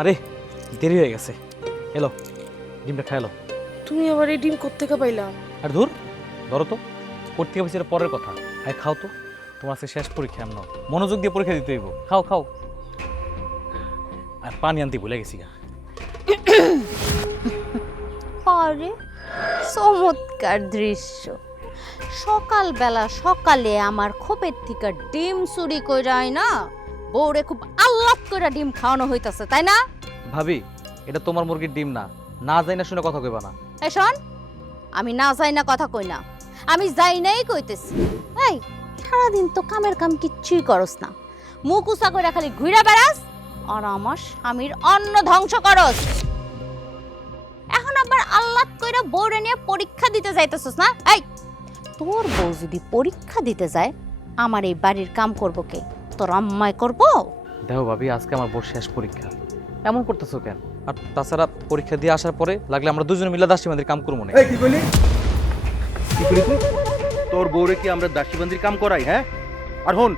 আরে দেরি হয়ে গেছে, এলো ডিমটা খাই এলো। তুমি আবার এই ডিম কোত্থেকে পাইলা? আর ধুর, ধরো তো, পড়তে হবে সেটা পরের কথা। আরে খাও তো, তোমার আজকে শেষ পরীক্ষা, এমন মনোযোগ দিয়ে পরীক্ষা দিতে হইব। খাও খাও। আর পানি আনতে ভুলে গেছি গা। আরে চমৎকার দৃশ্য! সকালবেলা সকালে আমার খোপের থেকে ডিম চুরি কইরাই না বউরে খুব আহ্লাদ কইরা ডিম খাওয়ানো হইতাছে, তাই না? ভাবি, এটা তোমার মুরগির ডিম না, না যাই না শুনে কথা কইবা না। এই শোন, আমি না যাই না কথা কই না, আমি যাই নাই কইতেছি। এই সারাদিন তো কামের কাম কিচ্ছুই করস না, মুখ উঁচা কইরা খালি ঘুরে বেড়াস আর আমার স্বামীর অন্ন ধ্বংস করস। এখন আবার আহ্লাদ কইরা বউরে নিয়ে পরীক্ষা দিতে যাইতেছস না? এই তোর বউ যদি পরীক্ষা দিতে যায়, আমার এই বাড়ির কাম করবো কে? তোর আম্মাই করবো? দেখো ভাবি, আজকে আমার বোর শেষ পরীক্ষা, এমন করতেছো কেন? আর তাছাড়া পরীক্ষা দিয়ে আসার পরে লাগলে আমরা দুজনে মিলে দাসীমাদের কাম করবো না। এই কি কইলি? কি কইলি তুই? তোর বউরে কি আমরা দাসীবান্দির কাম করাই? হ্যাঁ, আর হন,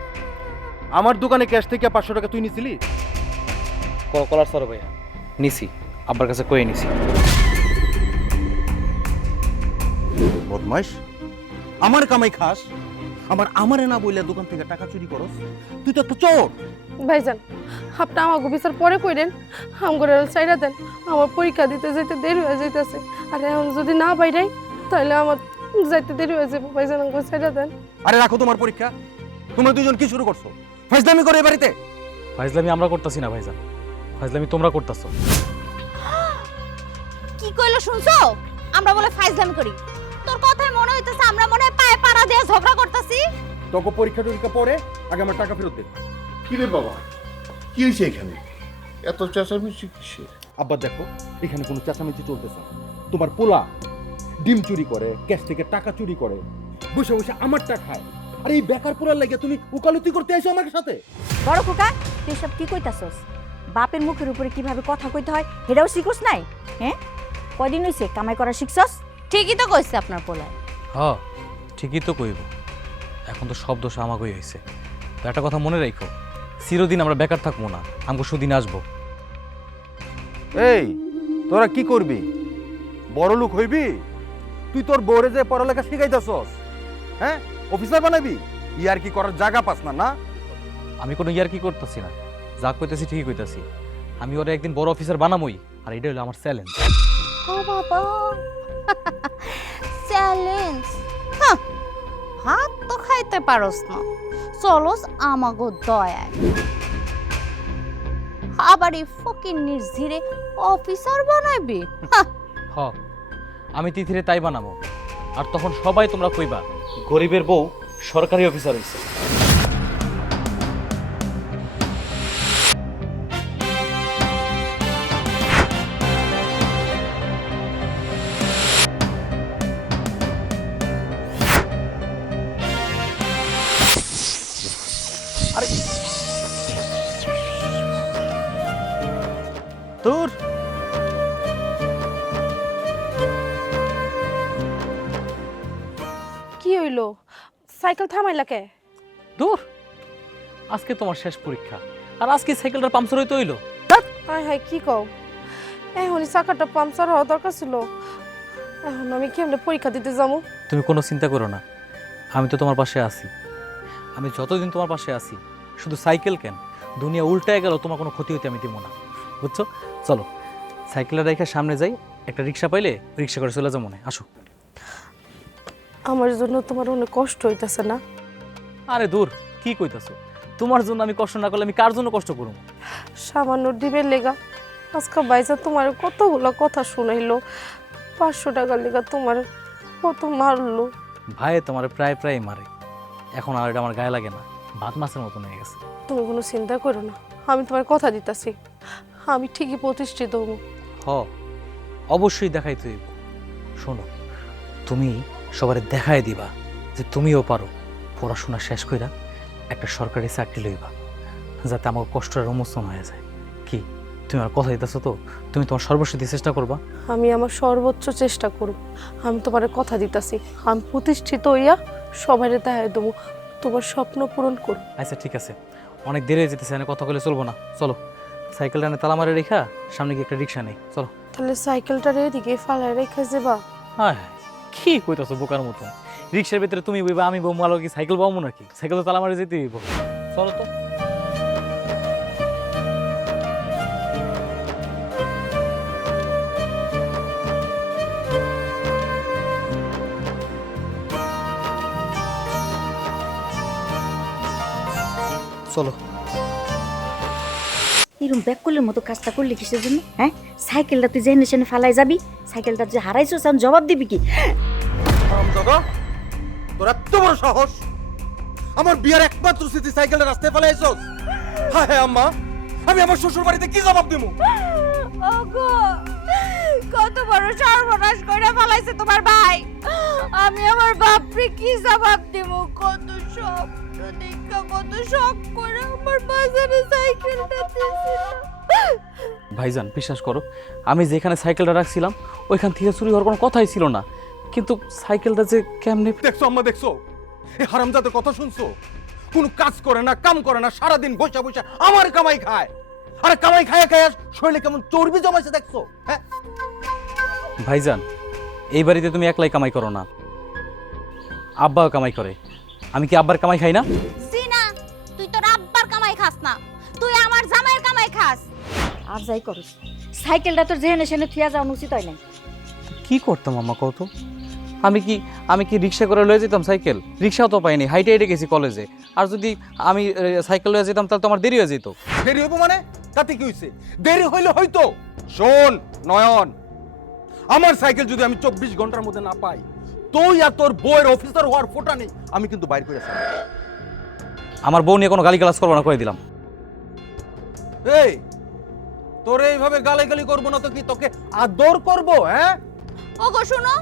আমার দোকানে ক্যাশ থেকে 500 টাকা তুই নিছিলি? কলার সরো ভাইয়া, নিছি, আব্বার কাছে কয়ে নিছি। বদমাইশ, আমার কামাই খাস, আমারে না বইলা দোকান থেকে টাকা চুরি করস? তুই তো একটা চোর। ভাইজান, আপনি আমাকে বিচার পরে কইরেন, আমগরে চাইরা দেন, আমার পরীক্ষা দিতে যেতে দেরি হয়ে যাইতেছে। আর এখন যদি না বাইরাই তাহলে আমার যাইতে দেরি হয়ে যাবে। ভাইজান আমাকে চাইরা দেন। আরে রাখো তোমার পরীক্ষা। তোমরা দুজন কি শুরু করছো? ফাইজলামি করে এ বাড়িতে? ফাইজলামি আমরা করতেছি না ভাইজান, ফাইজলামি তোমরা করতেছো। কি কইলো শুনছো? আমরা বলে ফাইজলামি করি? তোর কথায় মনে হইতেছে আমরা মনে হয় পায়ে পাড়া দিয়ে ঝগড়া করতেছি। তোকে পরীক্ষা টরীক্ষা পরে আগে আমার টাকা ফেরত দে। কি রে বাবা, কি হয়েছে এখানে? এত চেঁচামেচি কিসের? আব্বা দেখো, এখানে কোনো চেঁচামেচি চলতেছে না। তোমার পোলা ডিম চুরি করে, ক্যাশ থেকে টাকা চুরি করে, বসে বসে আমারটা খায়। আর এই বেকার পোলার লাগে তুমি উকালতি করতে আইছো আমার সাথে? বড় খোকা, তুই সব কি কইতাছস? বাপের মুখের উপরে কিভাবে কথা কইতে হয় এটাও শিখোস নাই? হ্যাঁ, কয়দিন হইছে কামাই করা শিখছস? ঠিকই তো কইছে আপনার পোলায়। হ্যাঁ ঠিকই তো কইব, এখন তো সব দোষ আমাকেই হয়েছে। তো একটা কথা মনে রাখো, চিরদিন আমরা বেকার থাকবো না, আমাকে সুদিন আসবো। এই তোরা কি করবি? বড় লোক হইবি? তুই তোর বউরে যে পড়ালেখা শিখাইতাছস, হ্যাঁ, অফিসার বানাবি? ইয়ার কি করার জায়গা পাস না? না, আমি কোনো ইয়ার কি করতেছি না, যা কইতেছি ঠিকই কইতাছি। আমি ওরা একদিন বড় অফিসার বানামই, আর এটা হলো আমার চ্যালেঞ্জ। ও বাবা, চ্যালেঞ্জ! ভাত তো খাইতে পারস না, চলস আমাগো দয়ায়। আবার এই ফকিন্নির ঝিরে অফিসার বানাইবি? হ, আমি তিথিরে তাই বানাবো, আর তখন সবাই তোমরা কইবা গরিবের বউ সরকারি অফিসার হইছে। তোর কি হইলো? সাইকেল থামাইলা কে? দূর, আজকে তোমার শেষ পরীক্ষা, আর আজকে সাইকেলটা পাংচার হইতে হইলো। হায় হায়, কি কও? এখনই চাকাটা পাংচার হওয়া দরকার ছিল। এখন আমি কেমনে পরীক্ষা দিতে যাবো? তুমি কোনো চিন্তা করো না, আমি তো তোমার পাশে আছি। আমি যতদিন তোমার পাশে আছি, শুধু সাইকেল কেন, দুনিয়া উল্টায় গেল তোমার কোনো ক্ষতি হইতে আমি দিব না, বুঝছো? চলো সাইকেলটা রেখে সামনে যাই, একটা রিক্সা পাইলে রিক্সা করে চলে যাবো। মনে আসো। আমার জন্য তোমার অনেক কষ্ট হইতাছে না? আরে দূর, কি কইতাছো? তোমার জন্য আমি কষ্ট না করলে আমি কার জন্য কষ্ট করব? সামান্য ডিমের লেগা আজকে বাইজা তোমার কতগুলো কথা শুনাইলো, 500 টাকার লেগা তোমার কত মারলো। ভাই তোমার প্রায় প্রায় মারে, এখন আর এটা আমার গায়ে লাগে না, ভাত মাছের মতন হয়ে গেছে। তুমি কোনো চিন্তা করো না, আমি তোমার কথা দিতাছি, আমি ঠিকই প্রতিষ্ঠিত হবো। হ, অবশ্যই দেখাই তুই। শোনো, তুমি সবার দেখাই দিবা যে তুমিও পারো, পড়াশোনা শেষ কইরা একটা সরকারি চাকরি লইবা, যাতে আমার কষ্টের রোমোচন হয়ে যায়। কি তুমি আমার কথা দিতেছো তো? তুমি তোমার সর্বস্ব দিয়ে চেষ্টা করবা? আমি আমার সর্বোচ্চ চেষ্টা করব, আমি তোমার কথা দিতাছি, আমি প্রতিষ্ঠিত হইয়া সবাই দেখাই দেবো, তোমার স্বপ্ন পূরণ করব। আচ্ছা ঠিক আছে, অনেক দেরি হয়ে যেতেছে, এখানে কথা বলে চলবো না, চলো সাইকেলটা এনে তালা মারে রেখা সামনে গিয়ে একটা রিক্সা নেই, চলো। তাহলে সাইকেলটা এদিকে ফালায় রেখে যাবা? হ্যাঁ, কি কইতাছো বোকার মতো? রিক্সার ভিতরে তুমি বইবা, আমি বউ, মালো কি সাইকেল পাবো নাকি? সাইকেল তো তালা মারে যেতে হইব, চলো তো। চলো। এরকম ব্যাককুলের মতো কাজটা করলি কিসের জন্য? হ্যাঁ, সাইকেলটা তুই যেখানে সেখানে ফালাই যাবি, সাইকেলটা যে হারাইছিস আমি জবাব দিবি কি? দাদা তোর এত বড় সাহস, আমার বিয়ার একমাত্র স্মৃতি সাইকেলটা রাস্তায় ফেলে আইছস? হ্যাঁ হ্যাঁ আম্মা, আমি আমার শ্বশুর বাড়িতে কি জবাব দেবো? ওগো, কত বড় সর্বনাশ করে ফেলাইছে তোমার ভাই। আমি আমার বাপরে কি জবাব দেব? কত স্বপ্ন দেখা, কত শখ করে আমার বাজারে সাইকেলটা দিয়েছিল। ভাইজান বিশ্বাস করো, আমি যেখানে সাইকেলটা রাখছিলাম ওইখান থেকে চুরি হওয়ার কোনো কথাই ছিল না, কিন্তু সাইকেলটা যে কেমনে। দেখছো আম্মা, দেখছো এই হারামজাদের কথা শুনছো? কোনো কাজ করে না, কাম করে না, সারাদিন বসে বসে আমার কামাই খায়। আরে কামাই খায় খায় শরীরে কেমন চর্বি জমাইছে দেখছো? হ্যাঁ ভাইজান, এই বাড়িতে তুমি একলাই কামাই করো না, আব্বাও কামাই করে। আমি কি আব্বার কামাই খাই না? সিনা, তুই তোর আব্বার কামাই খাস না, তুই আমার জামাইয়ের কামাই খাস। আর যাই করিস, সাইকেলটা তোর যেখানে সেখানে থিয়া যাওয়া উচিত হয় নাই। কি করতাম আম্মা কত? আমি কি রিক্সা করে লয়ে যেতাম সাইকেল? রিক্সাও তো পাইনি, হাইটে হাইটে গেছি কলেজে। আর যদি আমি সাইকেল লয়ে যেতাম তাহলে তো আমার দেরি হয়ে যেত। দেরি হইব মানে? তাতে কি হইছে? দেরি হইলে হয়তো। শোন নয়ন, আমার সাইকেল যদি আমি 24 ঘন্টার মধ্যে না পাই, তুই আর তোর বউয়ের অফিসার হওয়ার ফোটা নেই আমি কিন্তু বাইর করে ছাড়ব। আমার বউ নিয়ে কোনো গালিগালাজ করবো না, করে দিলাম। এই তোরে এইভাবে গালাগালি করবো না তো কি তোকে আদর করব? হ্যাঁ ওগো শুনো,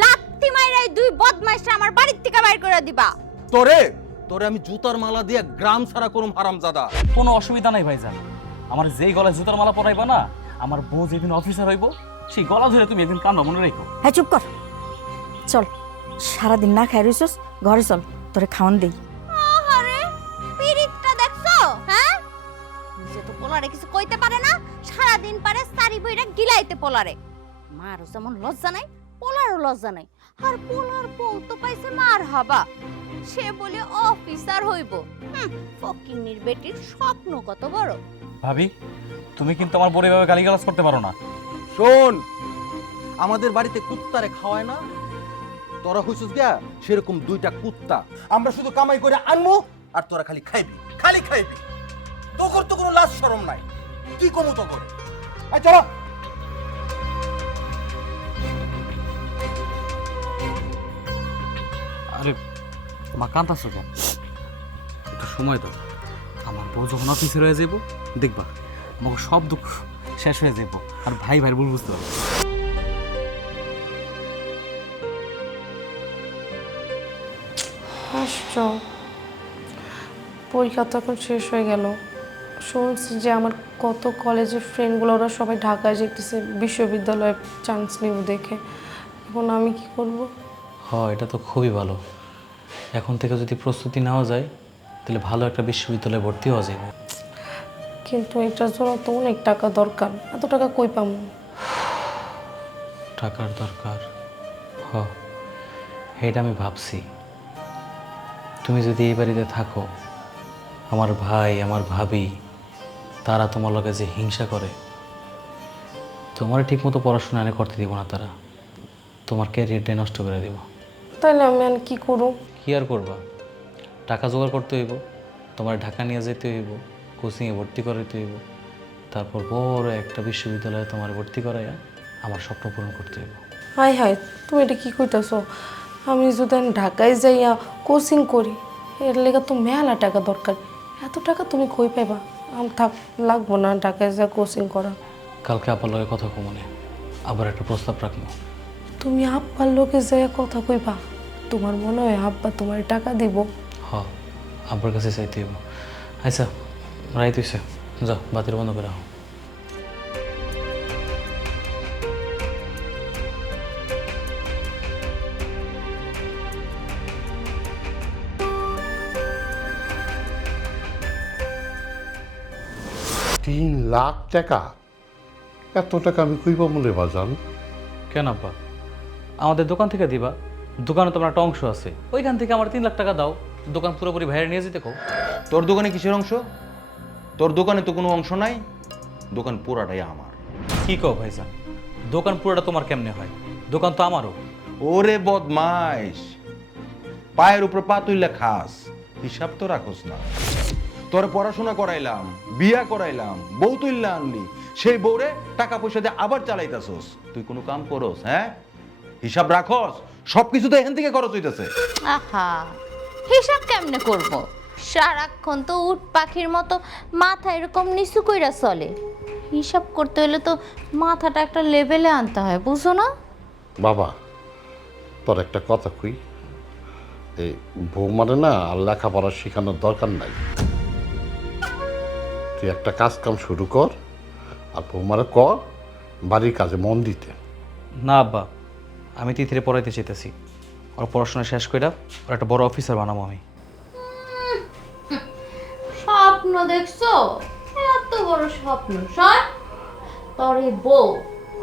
লাত্তি মাইরাই দুই বদমাইশরা আমার বাড়ির থেকে বাইর করে দিবা। তোরে তোরে আমি জুতার মালা দিয়ে গ্রাম ছাড়া করুম হারামজাদা। কোনো অসুবিধা নাই ভাইজান, আমার যেই গলায় জুতার মালা পরাইবা না, আমার বউ যেদিন অফিসার হইব সেই গলা ধরে তুমি একদিন কান্না মনে রেখো। হ্যাঁ চুপ কর, চল সারাদিন না খাই রইছস, ঘরে চল তোরে খাওয়ান দেই। আরে পিরিতটা দেখছো? হ্যাঁ, নিজে তো পোলারে কিছু কইতে পারে না, সারা দিন পারে সারি বইরা গিলাইতে পোলারে। মারও যেমন লজ্জা নাই, পোলারও লজ্জা নাই। আর পোলার বউ তো পাইছে মার হাবা, সে বলে অফিসার হইব। ফকিন্নির বেটির স্বপ্ন কত বড়। ভাবি, তুমি কিন্তু আমার বউ এভাবে গালিগালাজ করতে পারো না। শোন, আমাদের বাড়িতে কুত্তারে খাওয়ায় না, তোরা হইছিস গিয়া সেরকম দুইটা কুত্তা। আমরা শুধু কামাই করে আনবো আর তোরা খালি খাইবি, খালি খাইবি। তোর তো কোনো লাজ শরম নাই, কি কমু তো করে? আয় চলো। আরে মা, কান্তাছো কেন? একটু সময় দাও, আমার বউ যখন অফিসে রয়ে যাবো দেখবা আমাকে সব দুঃখ শেষ হয়ে যাবো, আর ভাই ভাই বল বুঝতে পারবো। হাসছো? পরীক্ষা তো এখন শেষ হয়ে গেল। শুনছি যে আমার কত কলেজের ফ্রেন্ডগুলো ওরা সবাই ঢাকায় যেতেছে বিশ্ববিদ্যালয়ে চান্স নিব দেখে। এখন আমি কি করব? হ্যাঁ, এটা তো খুবই ভালো। এখন থেকে যদি প্রস্তুতি নেওয়া যায় তাহলে ভালো একটা বিশ্ববিদ্যালয়ে ভর্তি হওয়া যাবে। কিন্তু এটার জন্য তো অনেক টাকা দরকার, এত টাকা কই পাবো? টাকার দরকার, হ, এটা আমি ভাবছি। তুমি যদি এই বাড়িতে থাকো, আমার ভাই আমার ভাবি তারা তোমার লগে যে হিংসা করে, তোমার ঠিক মতো পড়াশোনা এনে করতে দিব না, তারা তোমার ক্যারিয়ারটাই নষ্ট করে দিব। তাহলে আমি আর কি করব? কি আর করবা, টাকা জোগাড় করতে হইব, তোমার ঢাকা নিয়ে যেতে হইব, কোচিংয়ে ভর্তি করাইতে হইব, তারপর বড় একটা বিশ্ববিদ্যালয়ে তোমার ভর্তি করাইয়া আমার স্বপ্ন পূরণ করতে হইব। হাই হাই, তুমি এটা কি কইতাছো? আমি যদি ঢাকায় যাইয়া কোচিং করি, এর লেগে তো মেলা টাকা দরকার। এত টাকা তুমি কই পাইবা? আমি থাক, লাগবো না ঢাকায় যা কোচিং করা। কালকে আব্বার লগে কথা কমনে আবার একটা প্রস্তাব রাখবো। তুমি আব্বার লোকে যাইয়া কথা কইবা? তোমার মনে হয় আব্বা তোমার টাকা দিব? হ, আব্বার কাছে চাইতে হইব। আচ্ছা রাইত হইছে, যা বাতির বন্ধ করে আহ। 3 লাখ টাকা? এত টাকা আমি কইবা মনে বাজান? কেন আব্বা, আমাদের দোকান থেকে দিবা, দোকানে তোমার একটা অংশ আছে, ওইখান থেকে আমার 3 লাখ টাকা দাও, দোকান পুরোপুরি ভাইয়ের নিয়ে যেতে কও। তোর দোকানে কিসের অংশ? তোর দোকানে তো কোনো অংশ নাই, দোকান পুরাটাই আমার। কি কও ভাইজান, দোকান পুরোটা তোমার কেমনে হয়? দোকান তো আমারও। ওরে বদমাইশ, পায়ের উপর পা তুইলা খাস, হিসাব তো রাখোস না। তোর পড়াশোনা করাইলাম, বিয়া করাইলাম, বউ তুইলা আনলি, সেই বউরে টাকা পয়সা দিয়ে আবার চালাইতাছস। তুই কোনো কাম করস? হ্যাঁ, হিসাব রাখস? সবকিছু তো এখান থেকে খরচ হইতেছে। আহা, হিসাব কেমনে করব? সারাক্ষণ তো উট পাখির মতো মাথা এরকম নিচু কইরা চলে। হিসাব করতে হলে তো মাথাটা একটা লেভেলে আনতে হয়, বুঝো না? বাবা, তোর একটা কথা কই, এই বৌমারে না আর লেখাপড়া শেখানোর দরকার নাই। তুই একটা কাজ কাম শুরু কর, আর বৌমারে কর বাড়ির কাজে মন দিতে। না আব্বা, আমি তিথিরে পড়াইতে চাইতেছি, ওর পড়াশোনা শেষ কইরা ওর একটা বড় অফিসার বানাবো আমি। স্বপ্ন দেখছো? এত বড় স্বপ্ন? শোন, তোর এই বউ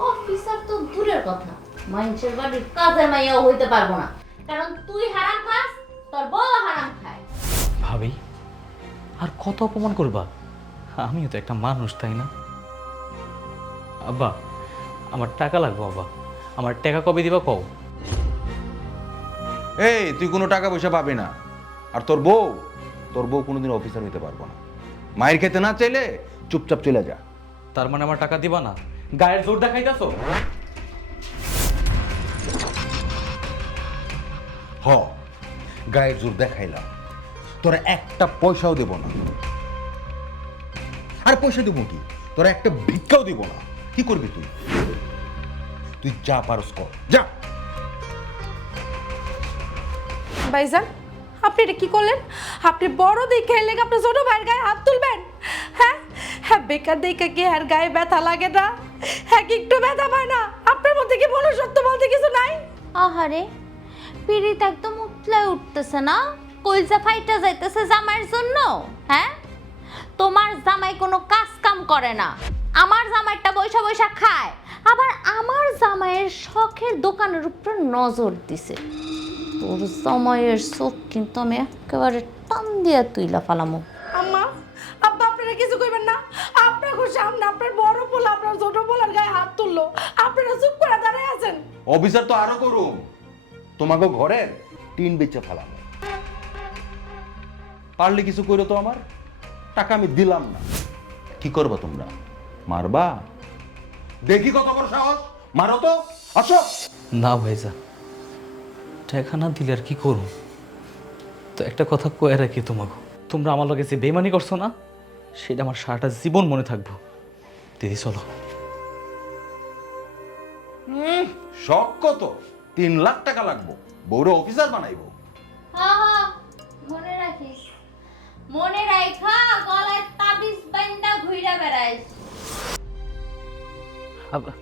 অফিসার তো দূরের কথা, মানুষের বাড়ির কাজের মাইয়াও হইতে পারবো না, কারণ তুই হারাম খাস, তোর বউ হারাম খায়। ভাবি, আর কত অপমান করবা? আমিও তো একটা মানুষ, তাই না? আব্বা, আমার টাকা লাগবে আব্বা, আমার টাকা কবে দিবা কও? এই, তুই কোনো টাকা পয়সা পাবি না। আর তোর বউ কোনোদিন অফিসার হইতে পারবো না। মায়ের খেতে না চাইলে চুপচাপ চলে যা। তার মানে আমার টাকা দিবা না? গায়ের জোর দেখাইতাছো? হ, গায়ের জোর দেখাইলাম, তোরা একটা পয়সাও দেব না। আর পয়সা দেবো কি, তোরা একটা ভিক্ষাও দিব না। কি করবি তুই? তুই যা পারস কর, যা। ভাইজান, আপনি এটা কি করলেন? আপনি বড় দেখে লেগে আপনার ছোট ভাইয়ের গায়ে হাত তুলবেন? হ্যাঁ হ্যাঁ, বেকার দেখে কি আর গায়ে ব্যথা লাগে না? হ্যাঁ, কি একটু ব্যথা পায় না? আপনার মধ্যে কি মনুষ্যত্ব বলতে কিছু নাই? আহারে, পিরিত একদম উতলায় উঠতেছে না, কলজা ফাইটা যাইতেছে জামাইয়ের জন্য। হ্যাঁ, তোমার জামাই কোনো কাজ কাম করে না, আমার জামাইটা বৈশা বৈশা খায়, আবার আমার জামাইয়ের শখের দোকানের উপর নজর দিছে। তোর জামাইয়ের চোখ কিন্তু আমি একেবারে টান দিয়া তুইলা ফালামো। আম্মা, আব্বা, আপনারা কিছু কইবেন না? আপনার সামনে আপনার বড় পোলা আপনার ছোট পোলার গায়ে হাত তুললো, আপনারা চুপ করে দাঁড়ায় আছেন। অফিসার তো আরো করুম, তোমাকে ঘরের টিন বেচে ফেলাম। পারলে কিছু করো তো, আমার টাকা আমি দিলাম না। কি করবা তোমরা? মারবা? দেখি কত বড় সাহস, মারো তো, আসো। না ভাইজান, টাকা না দিলে আর কি করব? তো একটা কথা কয়ে রাখি তোমাকে, তোমরা আমার লগে যে বেইমানি করছো না, সেটা আমার সারাটা জীবন মনে থাকবো। দিদি চলো। শখ কত? 3 লাখ টাকা লাগবো, বউরে অফিসার বানাইবো। হ্যাঁ হ্যাঁ, মনে রাখিস, মনে রাখা গলায় তাবিজ বাইন্দা ঘুইরা বেড়াইস।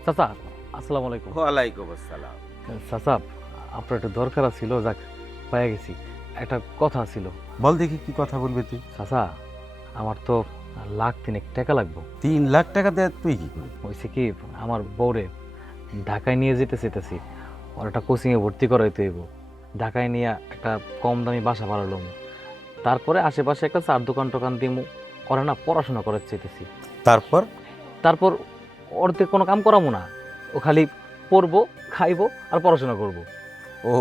চাচা, আসসালামু আলাইকুম। ওয়ালাইকুম আসসালাম। চাচা, আপনার একটা দরকার ছিল, যাক পাইয়া গেছি। একটা কথা ছিল। বল দেখি কি কথা বলবি তুই? চাচা, আমার তো 1,03,000 টাকা লাগবো। 3 লাখ টাকা দেয় তুই কি করবি? হয়েছে কি, আমার বউরে ঢাকায় নিয়ে যেতে চাইতেছি, ওর একটা কোচিংয়ে ভর্তি করাইতে হইব। ঢাকায় নিয়ে একটা কম দামি বাসা ভাড়া লম, তারপরে আশেপাশে একটা চার দোকান টোকান দিমু, ওরা না পড়াশোনা করার চাইতেছি। তারপর ওরতে কোনো কাম করাবো না, ও খালি পড়বো, খাইবো আর পড়াশোনা করব। ও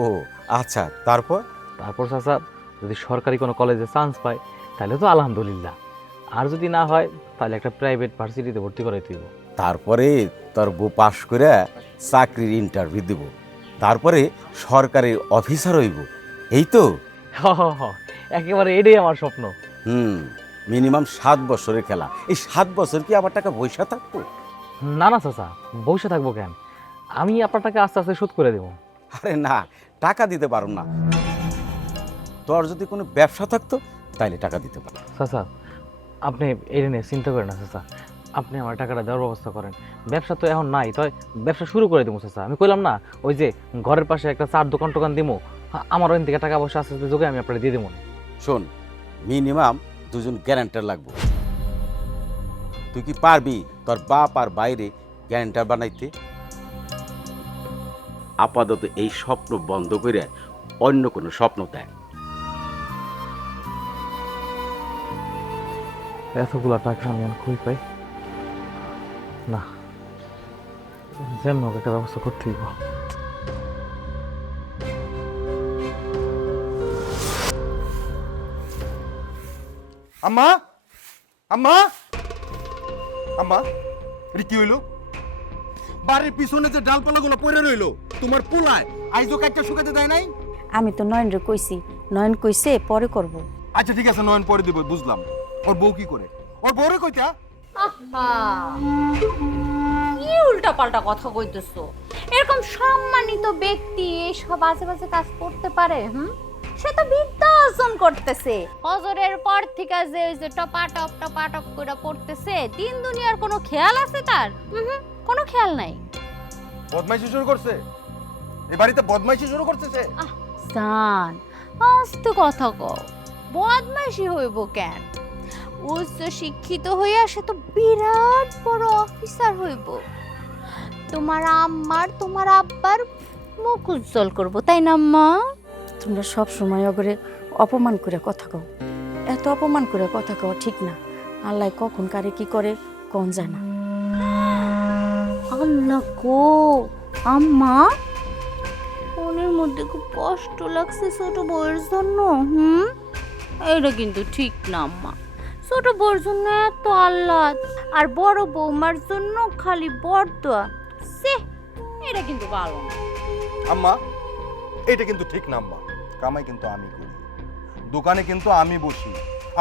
আচ্ছা, তারপর? তারপর চাচা, যদি সরকারি কোনো কলেজে চান্স পায় তাহলে তো আলহামদুলিল্লাহ, আর যদি না হয় তাহলে একটা প্রাইভেট ভার্সিটিতে ভর্তি করাইতে হইব। তারপরে তোর বউ পাশ করে চাকরির ইন্টারভিউ দিব, তারপরে সরকারি অফিসার হইব, এই তো? হ হ হ, একেবারে এটাই আমার স্বপ্ন। মিনিমাম 7 বছরের খেলা। এই 7 বছর কি আমার টাকা পয়সা থাকবো? না না চাচা, বসে থাকবো কেন? আমি আপনার টাকা আস্তে আস্তে শোধ করে দেবো। আরে না, টাকা দিতে পারো না। তোর যদি কোনো ব্যবসা থাকতো তাইলে টাকা দিতে পারো। চাচা, আপনি এটা নিয়ে চিন্তা করেন না চাচা, আপনি আমার টাকাটা দেওয়ার ব্যবস্থা করেন। ব্যবসা তো এখন নাই, তাই ব্যবসা শুরু করে দেবো চাচা। আমি কইলাম না, ওই যে ঘরের পাশে একটা চার দোকান টোকান দিবো, আমার ওই থেকে টাকা পয়সা আস্তে আস্তে যোগে আমি আপনার দিয়ে দেবো। শোন, মিনিমাম 2 জন গ্যারান্টার লাগবে। তুই কি পারবি তোর বাপ আর বাইরে গ্যারান্টার বানাইতে? আপাতত এই স্বপ্ন বন্ধ করে অন্য কোনো স্বপ্ন দেখ। এতগুলা টাকা আমি আর কই পাই না, যেমন হোক একটা ব্যবস্থা করতে হইব। আম্মা, আম্মা, আম্মা, এটা কি হইলো? বাড়ির পিছনে যে ডালপালাগুলো পড়ে রইলো তোমার পোলায় আইজো কাটটা শুকাতে দেয় নাই? আমি তো নয়নরে কইছি, নয়ন কইছে পরে করব। আচ্ছা ঠিক আছে, নয়ন পরে দিব, বুঝলাম। ওর বউ কি করে? ওর বউরে কইতা? আহা, কি উল্টা পাল্টা কথা কইতেছো? এরকম সম্মানিত ব্যক্তি এইসব বাজে বাজে কাজ করতে পারে? সে তো বিদ্যা অর্জন করতেছে। হজরের পর থেকে যে ওই যে টপা টপ করে পড়তেছে, দিন দুনিয়ার কোনো খেয়াল আছে তার? কোনো খেয়াল নাই। বদমাইশি শুরু করছে এই বাড়িতে, বদমাইশি শুরু করছে সে। জান, আস্তে কথা কও। বদমাইশি হইব কেন? উচ্চ শিক্ষিত হইয়া সে তো বিরাট বড় অফিসার হইব। তোমার আম্মার তোমার আব্বার মুখ উজ্জ্বল করবো, তাই না মা? তোমরা সব সময় অগরে অপমান করে কথা কও। এত অপমান করে কথা কও ঠিক না। আল্লাহ কখন কারে কি করে কোন জানা। আল্লাহ গো, আম্মা মনের মধ্যে খুব কষ্ট লাগছে ছোট বউয়ের জন্য। এটা কিন্তু ঠিক না আম্মা। ছোট বউর জন্য এত আহ্লাদ, আর বড় বৌমার জন্য খালি বরদোয়া। সে এটা কিন্তু ভালো না। আম্মা, এটা কিন্তু ঠিক না আম্মা। কামাই কিন্তু আমি করি, দোকানে কিন্তু আমি বসি,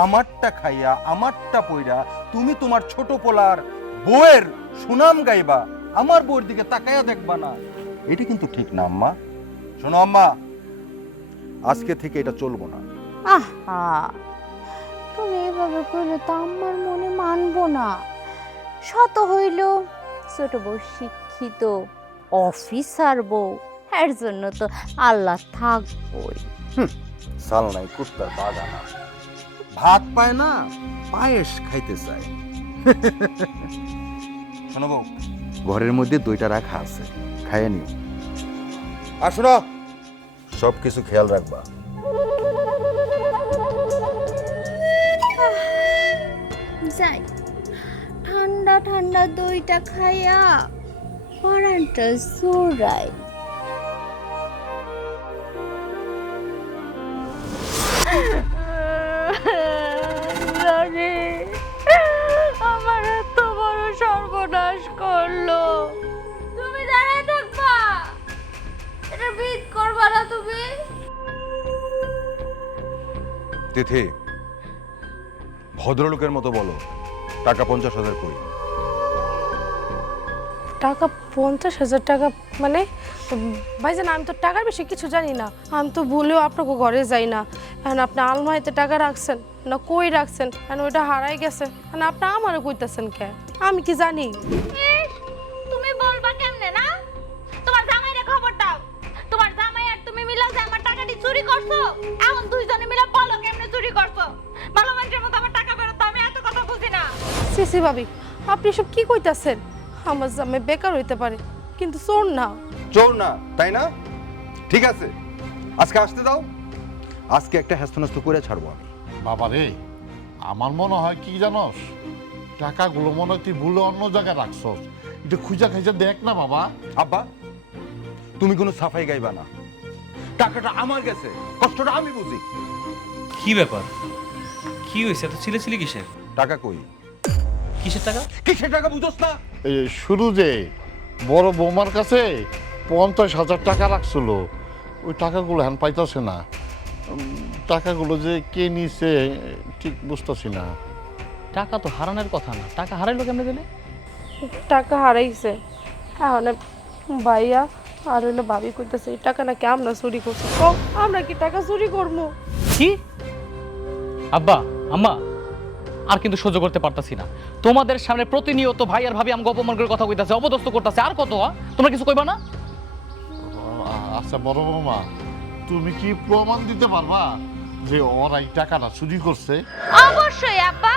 আমারটা খাইয়া আমারটা পইরা তুমি তোমার ছোট পোলার বউয়ের সুনাম গাইবা, আমার বউয়ের দিকে তাকাইয়া দেখবা না। এটা কিন্তু ঠিক না আম্মা। শোনো আম্মা, আজকে থেকে এটা চলবো না। আহা, তুমি এভাবে কইলে তো আমার মনে মানবো না। শত হইল ছোট বউ শিক্ষিত অফিসার বউ, এর জন্য তো আল্লাহ থাকবই। সাল নাই কুত্তার বাগানা, ভাত পায় না পায়েস খাইতে চায়। শোনো বউ, ঘরের মধ্যে দুইটা রাখা আছে, খাইয়ে নিও। আর শোনো, সব কিছু খেয়াল রাখবা। যাই, ঠান্ডা ঠান্ডা দইটা খাইয়া পরানটা জোড়াই। আমার এত বড় সর্বনাশ করলো, তুমি দাঁড়ায় থাকবা? এটা বিদ করবা না তুমি? তিথি, ভদ্রলোকের মতো বলো, টাকা 50,000 কই? টাকা 50,000 টাকা মানে? ভাইজান, আমি তো টাকার বেশি কিছু জানি না। আমি তো ভুলেও আপনাকে ঘরে যাই না। এখন আপনি আলমারিতে টাকা রাখছেন না কই রাখছেন, এখন ওইটা হারাই গেছে, এখন আপনি আমারও কইতেছেন কে? আমি কি জানি? তুমি বলবা কেমনে না? তোমার জামাইরে খবর দাও। তোমার জামাই আর তুমি মিলা যে আমার টাকাটি চুরি করছো, এখন দুইজনে মিলে বলো কেমনে চুরি করছো। ভালো মানুষের মতো আমার টাকা বেরোতো, আমি এত কথা বুঝি না। সিসি ভাবি, আপনি সব কি কইতাছেন? আমার জামাই বেকার হইতে পারে, কিন্তু চোর না। চোর না, তাই না? ঠিক আছে, আজকে আসতে দাও, আজকে একটা হ্যাস্তন্যাস্ত করে ছাড়বো আমি। বাবা রে, আমার মনে হয় কি জানোস, টাকাগুলো মনে হয় তুই ভুলে অন্য জায়গায় রাখছস। এটা খুঁজা খাইজা দেখ না বাবা। আব্বা, তুমি কোনো সাফাই গাইবা না, টাকাটা আমার গেছে, কষ্টটা আমি বুঝি। কি ব্যাপার, কি হয়েছে? এত ছিলে কিসের? টাকা কই? কিসের টাকা? কিসের টাকা বুঝোস না? এই শুরু যে বড় বৌমার কাছে 50,000 টাকা রাখছিল, ওই টাকাগুলো হ্যান পাইতেছে না। টাকাগুলো যে কে নিছে ঠিক বুঝতেছি না। টাকা তো হারানোর কথা না, টাকা হারাইলো কেমনে দিলে? টাকা হারাইছে, এখন ভাইয়া আর হইলো ভাবি কইতেছে এই টাকা নাকি আমরা চুরি করছি। ও, আমরা কি টাকা চুরি করবো? কি? আব্বা, আম্মা, আর কিন্তু সহ্য করতে পারতাছি না। তোমাদের সামনে প্রতিনিয়ত ভাই আর ভাবি আমাকে অপমান করে কথা কইতাছে, অপদস্থ করতেছে। আর কত? তোমরা কিছু কইবা না? আচ্ছা বড় বৌমা, তুমি কি প্রমাণ দিতে পারবা যে ওরা এই টাকাটা চুরি করছে? অবশ্যই আব্বা,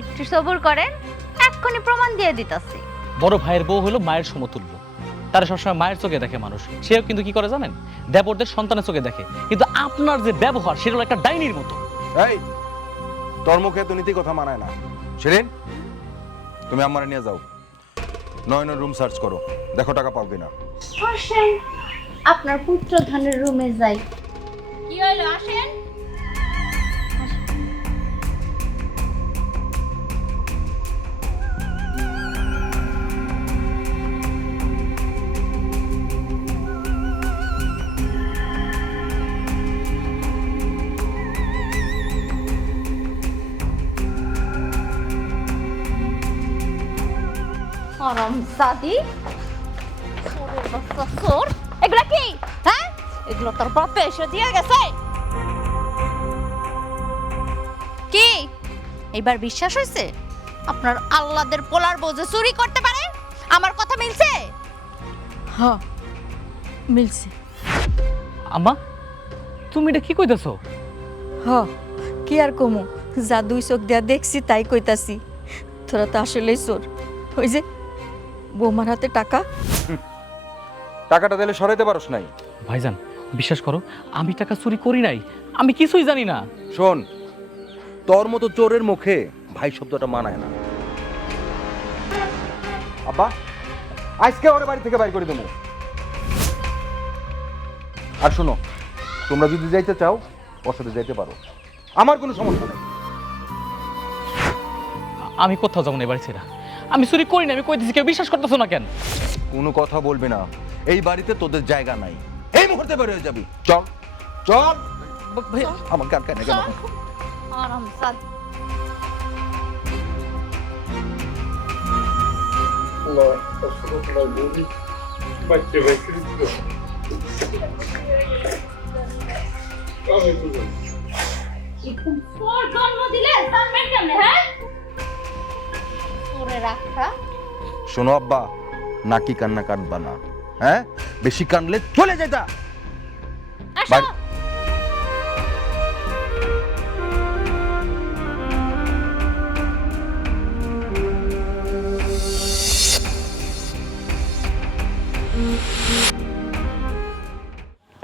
একটু সবুর করেন, এক্ষুনি প্রমাণ দিয়ে দিতাছি। বড় ভাইয়ের বউ হলো মায়ের সমতুল্য, তারা সবসময় মায়ের চোখে দেখে মানুষ। সেও কিন্তু কি করে জানেন, দেবরদের সন্তানের চোখে দেখে। কিন্তু আপনার যে ব্যবহার সেটা হলো একটা ডাইনির মতো। এই তোর মুখে তো নীতি কথা মানায় না। শিরিন, তুমি আমারে নিয়ে যাও, নয়নের রুম সার্চ করো, দেখো টাকা পাও কিনা। আসেন, আপনার পুত্র ধানের রুমে যাই। কি হলো, আসেন। হারামজাদি, চোরের বাচ্চা চোর। এগুলা কি? হ্যাঁ, এগুলো তোর বাপে এসে দিয়ে গেছে। কি এইবার বিশ্বাস হয়েছে আপনার আল্লাদের পোলার বউ যে চুরি করতে পারে? আমার কথা মিলছে? হ্যাঁ মিলছে। আম্মা, তুমি এটা কি কইতেছো? হ, কি আর কমু, যা দুই চোখ দিয়া দেখছি তাই কইতাছি। তোরা তো আসলেই চোর। ওই যে বৌমার হাতে টাকা। টাকাটা দিলে সরাইতে পারোস নাই? ভাইজান, বিশ্বাস করো, আমি টাকা চুরি করি নাই, আমি কিছুই জানি না। শোন, তোর মতো চোরের মুখে ভাই শব্দটা মানায় না। আব্বা, আজকে ওর বাড়ি থেকে বাইর করে দেবো। আর শোনো, তোমরা যদি যাইতে চাও ওর সাথে যাইতে পারো, আমার কোনো সমস্যা নেই। আমি কোথাও যাবো না এবার ছেড়া। আমি চুরি করি না, আমি কইতেছি, কেউ বিশ্বাস করতেছো না কেন? কোনো কথা বলবি না, এই বাড়িতে তোদের জায়গা নাই। এই মুহূর্তে বের হয়ে যাবি। চল চল। ভাইয়া, আমার কান কানে কেন? হারামজাদি। চোর জন্ম দিলে জানবেন কেমনে? হ্যাঁ, চোরে রাখা। শোনো আব্বা, নাকি কান্না কাঁদবা না, হ্যাঁ? বেশি কানলে চলে যেতা। আসো। বাড়ি-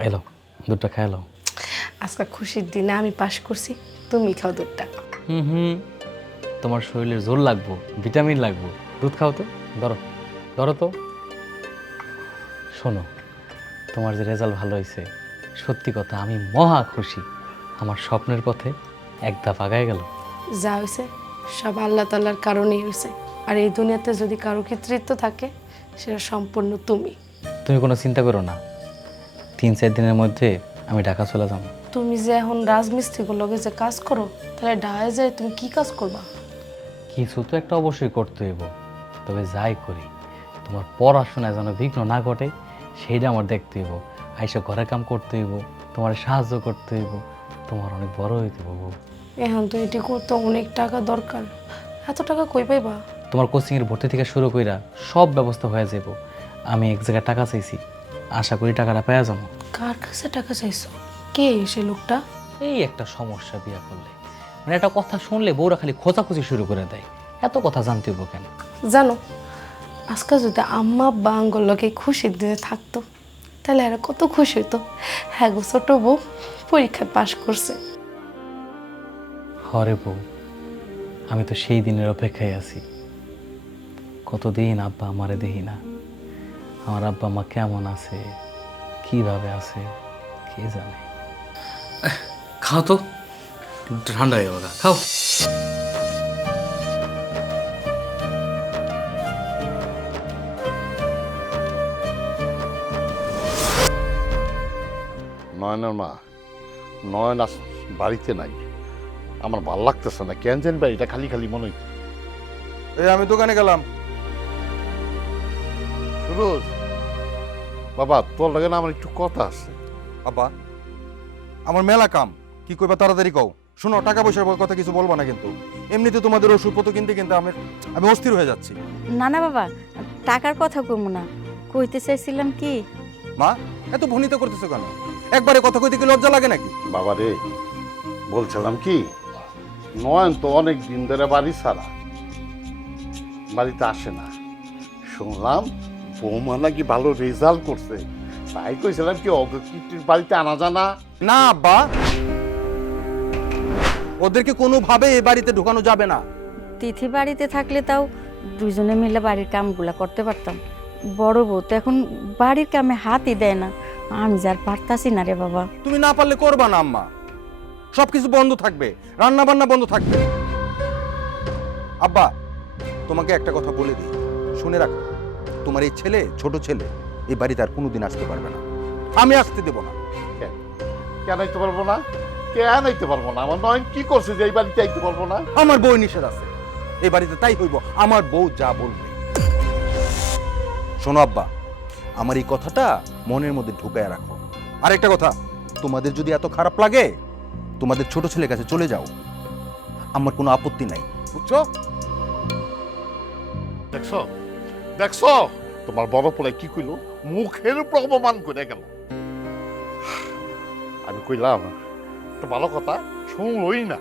এলো, দুধটা খাই এলো। আজকে খুশির দিনে আমি পাশ করছি, তুমি খাও দুধটা। হুম, তোমার শরীরের জোর লাগবো, ভিটামিন লাগবো, দুধ খাও তো। ধরো ধরো তো। শোনো, তোমার যে রেজাল্ট ভালো হয়েছে, সত্যি কথা আমি মহা খুশি। আমার স্বপ্নের পথে এক ধাপ আগায় গেল। যা হয়েছে সব আল্লাহ তাল্লার কারণেই হয়েছে। আর এই দুনিয়াতে যদি কারো কৃতিত্ব থাকে, সেটা সম্পূর্ণ তুমি। তুমি কোনো চিন্তা করো না, 3-4 দিনের মধ্যে আমি ঢাকা চলে যাবো। তুমি যে এখন রাজমিস্ত্রিগুলোকে যে কাজ করো, তাহলে ঢাকায় যায় তুমি কি কাজ করবা? কিছু তো একটা অবশ্যই করতে হইব, তবে যাই করি তোমার পড়াশোনায় যেন বিঘ্ন না ঘটে সেইটা আমার দেখতে হইব। আইসা ঘরে কাম করতে হইব, তোমার সাহায্য করতে হইব, তোমার অনেক বড় হইতে হইব। এখন তো এটি করতে অনেক টাকা দরকার, এত টাকা কই পাইবা? তোমার কোচিংয়ের ভর্তি থেকে শুরু কইরা সব ব্যবস্থা হয়ে যাব। আমি এক জায়গায় টাকা চাইছি, আশা করি টাকাটা পেয়ে যাবো। কার কাছে টাকা চাইছো? কে সে লোকটা? এই একটা সমস্যা বিয়া করলে, মানে একটা কথা শুনলে বউরা খালি খোঁজাখুঁজি শুরু করে দেয়। এত কথা জানতে হইব কেন? জানো, আজকে যদি আম্মা বা আঙ্গলকে খুশির দিনে থাকতো, তাহলে এরা কত খুশি হতো। হ্যাঁ গো, ছোট বউ পরীক্ষায় পাশ করছে। হরে বউ, আমি তো সেই দিনের অপেক্ষায় আছি। কতদিন আব্বা আমারে দেখি না। আমার আব্বা মা কেমন আছে, কিভাবে আছে, কে জানে। খাও তো, ঠান্ডা হয়ে যাবে, খাও। নয়নের মা, নয়ন আজ বাড়িতে নাই। আমার ভাল লাগতেছে না, কেন জানি বাড়িটা খালি খালি মনে হইছে। এই আমি দোকানে গেলাম। সুরজ বাবা, তোর লাগে না আমার একটু কথা আছে। আব্বা, আমার মেলা কাম, কি কইবা তাড়াতাড়ি কও। শোনো, টাকা পয়সার কথা কিছু বলবা না কিন্তু। এমনিতে তোমাদের ওষুধপত্র কিনতে কিনতে আমি অস্থির হয়ে যাচ্ছি। না না বাবা, টাকার কথা কমু না, কইতে চাইছিলাম কি, মা, এত ভনিত করতেছো কেন? একবারে কথা কইতে কি লজ্জা লাগে নাকি? বাবা রে, বলছিলাম কি, নয়ন তো অনেক দিন ধরে বাড়ি ছাড়া, বাড়িতে আসে না। শুনলাম বৌমা নাকি ভালো রেজাল্ট করছে, তাই কইছিলাম কি অগ্রকীর্তির বাড়িতে আনা জানা। না আব্বা, ওদেরকে কোনোভাবে এ বাড়িতে ঢুকানো যাবে না। তিথি বাড়িতে থাকলে তাও দুজনে মিলে বাড়ির কামগুলা করতে পারতাম। বড় বউ তো এখন বাড়ির কামে হাতই দেয় না, আমি যার পারতাছি না রে বাবা। তুমি না পারলে করবা না আম্মা, সবকিছু বন্ধ থাকবে, রান্না বান্না বন্ধ থাকবে। আব্বা, তোমাকে একটা কথা বলে দিই, শুনে রাখো, তোমার এই ছেলে, ছোট ছেলে, এই বাড়িতে আর কোনোদিন আসতে পারবে না। আমি আসতে দেব না। কেন আইতে পারবো না? কেন আইতে পারবো না? আমার নয়ন কি করছে যে এই বাড়িতে আইতে পারবো না? আমার বউ নিষেধ আছে, এই বাড়িতে তাই হইব, আমার বউ যা বলবে। শোনো আব্বা, আমার এই কথাটা মনের মধ্যে ঢুকায় রাখো। আরেকটা কথা, তোমাদের যদি এত খারাপ লাগে, তোমাদের ছোট ছেলের কাছে চলে যাও, আমার কোনো আপত্তি নাই, বুঝছো? দেখছো দেখছো তোমার বড় পোলা কি কইল, মুখের উপর অপমান করে গেল। আমি কইলাম একটা ভালো কথা, শুনলই না।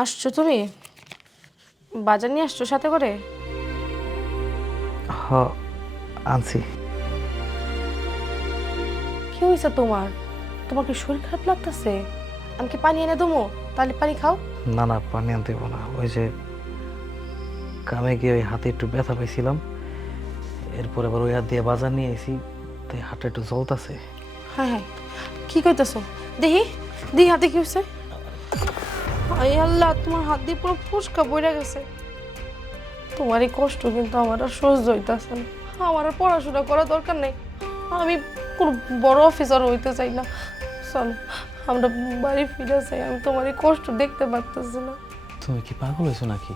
আসছো তুমি? বাজার নিয়ে আসছো সাথে করে? হ, আনছি। কি হয়েছে তোমার? তোমার কি শরীর খারাপ লাগতেছে? আমি কি পানি এনে দেবো? তাহলে পানি খাও। না না, পানি আনতে হইব না। ওই যে কামে গিয়ে ওই হাতে একটু ব্যথা পাইছিলাম, এরপরে আবার ওই হাত দিয়ে বাজার নিয়ে আইছি, তাই হাতটা একটু জ্বলতাছে। হ্যাঁ হ্যাঁ, কি কইতেছো? দেখি দেখি হাতে কি হয়েছে। আই আল্লাহ, তোমার হাত দিয়ে পুরো ফুসকা বইরা গেছে। তোমার এই কষ্ট কিন্তু আমার আর সহ্য হইতেছে না। আমার আর পড়াশোনা করা দরকার নেই, আমি কোনো বড় অফিসার হইতে চাই না। চলো আমরা বাড়ি ফিরে যাই, আমি তোমার এই কষ্ট দেখতে পারতেছি না। তুমি কি পাগল হয়েছো নাকি?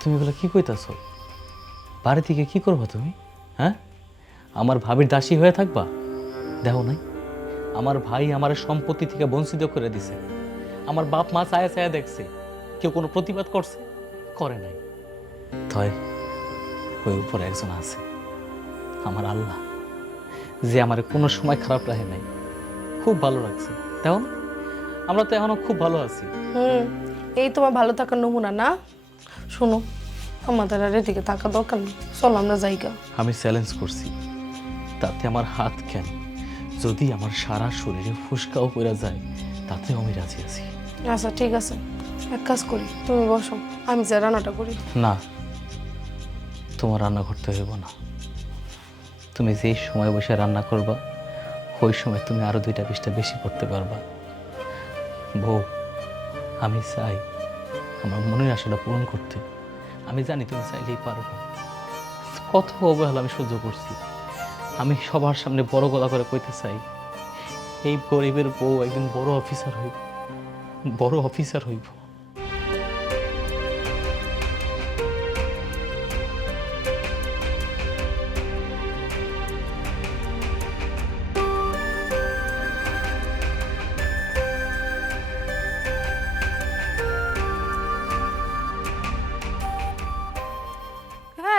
তুমি এগুলো কি কইতাছো? বাড়ি থেকে কি করবা তুমি? হ্যাঁ, আমার ভাবির দাসী হয়ে থাকবা? দেখো নাই, আমার ভাই আমার সম্পত্তি থেকে বঞ্চিত করে দিছে। আমার বাপ মা ছায়া ছায়া দেখছে, কেউ কোনো প্রতিবাদ করছে? করে নাই। তাই ওই উপরে একজন আছে, আমার আল্লাহ, যে আমার কোনো সময় খারাপ রাখে নাই, খুব ভালো লাগছে। দেখো না, আমরা তো এখনো খুব ভালো আছি। এই তোমার ভালো থাকার নমুনা না? শোনো, আমাদের আর এদিকে থাকা দরকার নেই, চলো আমরা জায়গা। আমি চ্যালেঞ্জ করছি, তাতে আমার হাত কেন, যদি আমার সারা শরীরে ফুসকাও পড়ে যায়, তাতেও আমি রাজি আছি। আচ্ছা ঠিক আছে, এক কাজ করি, তুমি বসো, আমি যা রান্নাটা করি। না, তোমার রান্না করতে হইব না। তুমি যেই সময় বসে রান্না করবা, ওই সময় তুমি আরো 2টা 20টা বেশি করতে পারবা। বউ, আমি চাই আমার মনের আশাটা পূরণ করতে। আমি জানি তুমি চাইলেই পারবা। কত অবহেলা আমি সহ্য করছি। আমি সবার সামনে বড় গলা করে কইতে চাই, এই গরিবের বউ একদিন বড় অফিসার হইব, বড় অফিসার হইব।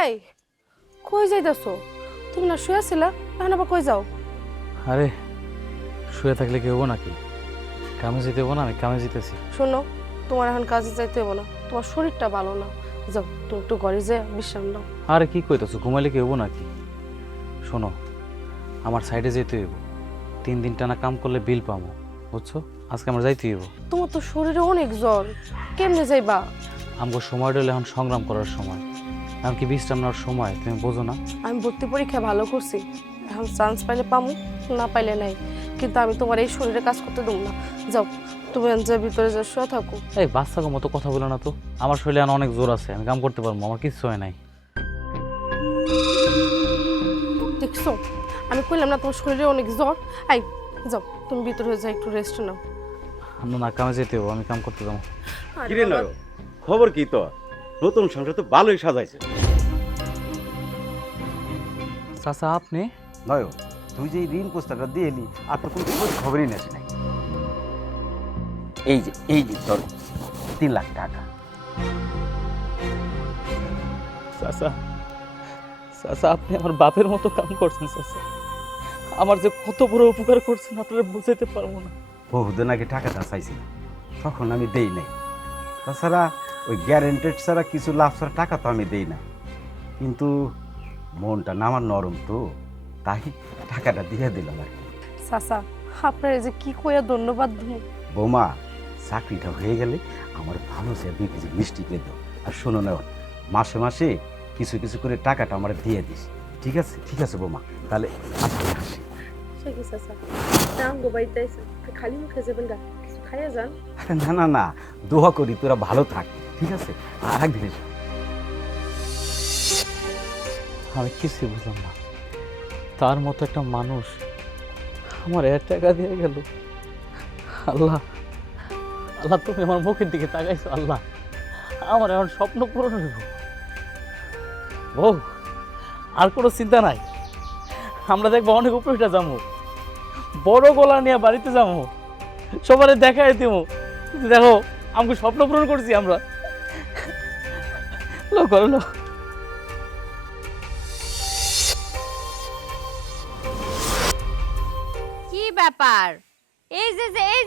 এই কই যাইতাছো? তুমি না শুয়ে আছিলা, এখন আবার কই যাও? আরে, শুয়ে থাকলে কি হবো নাকি? কামে যেতে হবো না? আমি কামে যেতেছি। শোনো, তোমার এখন কাজে যাইতে হবে না, তোমার শরীরটা ভালো না। যাও, তুমি একটু ঘরে যেয়ে বিশ্রাম নাও। আরে কি কইতাছো, ঘুমাইলে কি হবো নাকি? শোনো, আমার সাইডে যেতে হইব। 3 দিন টানা কাম করলে বিল পাবো, বুঝছো? আজকে আমার যাইতে হইব। তোমার তো শরীরে অনেক জ্বর, কেমনে যাইবা? আমাকে সময় হলে এখন সংগ্রাম করার সময়, এমনকি বিশ্রাম নেওয়ার সময়, তুমি বোঝো না? আমি ভর্তি পরীক্ষা ভালো করছি, এখন চান্স পাইলে পামু, না পাইলে নাই। কিন্তু আমি তোমার এই শরীরে কাজ করতে দেবো না। যাও, তুমি যা ভিতরে যা শুয়ে থাকো। এই বাচ্চাকে মতো কথা বলো না তো। আমার শরীরে এখন অনেক জোর আছে, আমি কাম করতে পারবো, আমার কিচ্ছু হয় নাই। দেখছো, আমি কইলাম না তোমার শরীরে অনেক জ্বর। আই, যাও, তুমি ভিতরে যা একটু রেস্ট নাও। না না, কামে যেতে হবো, আমি কাম করতে যাবো। আরে কিরে বাবা, নয়, খবর কি তো? নতুন সংসার তো ভালোই সাজাইছে। চাচা আপনি? নয়, তুই যে এই ঋণ প্রস্তাবটা দিয়ে এলি আর তো কোনো খোঁজ খবরই নেস নাই। এই যে তোর 3 লাখ টাকা। চাচা, চাচা আপনি আমার বাপের মতো কাম করছেন চাচা। আমার যে কত বড় উপকার করছেন আপনারা বুঝাইতে পারবো না। বহুদিন আগে টাকাটা চাইছিল, তখন আমি দেই নাই। তাছাড়া ওই গ্যারেন্টেড ছাড়া কিছু লাভ ছাড়া টাকা তো আমি দেই না। কিন্তু মনটা না আমার নরম তো, তাই টাকাটা দিয়ে দিলাম আর কি। চাচা আপনার যে কি কইয়া ধন্যবাদ দিই। বৌমা, চাকরিটা হয়ে গেলে আমার ভালো সে 2 কেজি মিষ্টি কিনে দাও। আর শোনো না, মাসে মাসে কিছু কিছু করে টাকাটা আমার দিয়ে দিস। ঠিক আছে? ঠিক আছে বৌমা, তাহলে আজকে আসি। সে কি চাচা দাম গোবাইতে খালি মুখে যাবেন গা, কিছু খাইয়া যান। আরে না না না, দোয়া করি তোরা ভালো থাক। ঠিক আছে, আর একদিন এসো। আমি কিছুই বুঝলাম না, তার মতো একটা মানুষ আমার এত টাকা দিয়ে গেল। আল্লাহ, আল্লাহ তুমি আমার মুখের দিকে তাকাইছো। আল্লাহ, আমার এখন স্বপ্ন পূরণ হইব। বউ, আর কোনো চিন্তা নাই, আমরা দেখবো অনেক উপরে যাবো, বড় গলা নিয়ে বাড়িতে যাবো, সবার দেখাই দিব, দেখো আমাকে স্বপ্ন পূরণ করছি আমরা। লো করো লো। কি ব্যাপার? এই